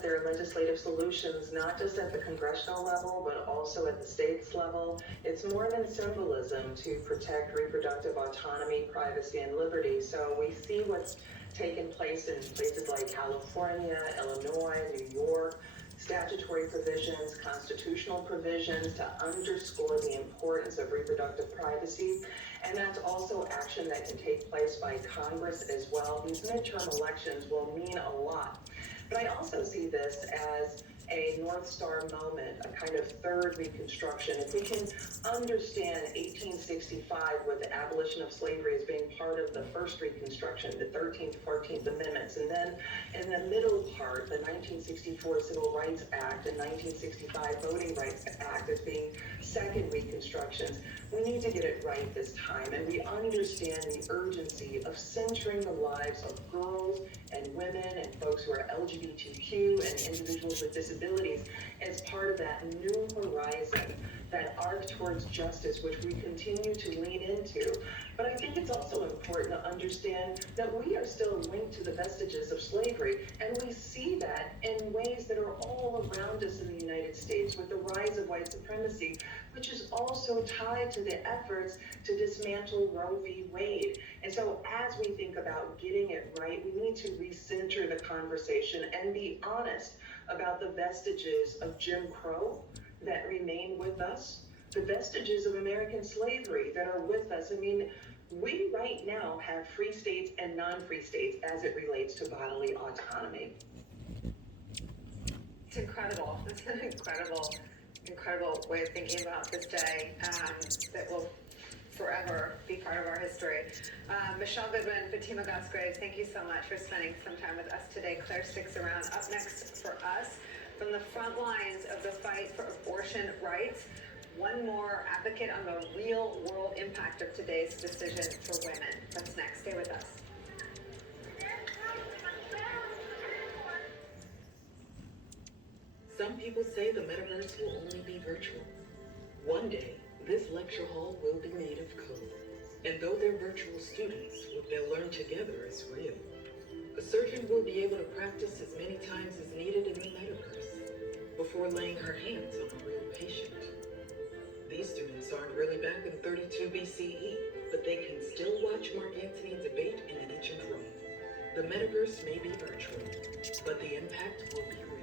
that there are legislative solutions, not just at the congressional level, but also at the states level. It's more than symbolism to protect reproductive autonomy, privacy, and liberty. So we see what's taken place in places like California, Illinois, New York, statutory provisions, constitutional provisions to underscore the importance of reproductive privacy. And that's also action that can take place by Congress as well. These midterm elections will mean a lot. But I also see this as a North Star moment, a kind of third Reconstruction. If we can understand 1865 with the abolition of slavery as being part of the first Reconstruction, the 13th, 14th Amendments, and then in the middle part, the 1964 Civil Rights Act and 1965 Voting Rights Act as being second Reconstructions, we need to get it right this time. And we understand the urgency of centering the lives of girls and women and folks who are LGBTQ and individuals with disabilities as part of that new horizon, that arc towards justice, which we continue to lean into. But I think it's also important to understand that we are still linked to the vestiges of slavery, and we see that in ways that are all around us in the United States with the rise of white supremacy, which is also tied to the efforts to dismantle Roe v. Wade. And so as we think about getting it right, we need to recenter the conversation and be honest about the vestiges of Jim Crow that remain with us, the vestiges of American slavery that are with us. I mean, we right now have free states and non-free states as it relates to bodily autonomy. It's incredible. It's an incredible way of thinking about this day that will forever be part of our history. Michelle Goodwin, Fatima Gosgrave, thank you so much for spending some time with us today. Claire sticks around. Up next for us, from the front lines of the fight for abortion rights, one more advocate on the real world impact of today's decision for women. That's next. Stay with us. Some people say the metaverse will only be virtual. One day, this lecture hall will be made of code. And though they're virtual students, what they'll learn together is real. A surgeon will be able to practice as many times as needed in the metaverse before laying her hands on a real patient. These students aren't really back in 32 BCE, but they can still watch Mark Antony debate in an ancient Rome. The metaverse may be virtual, but the impact will be real.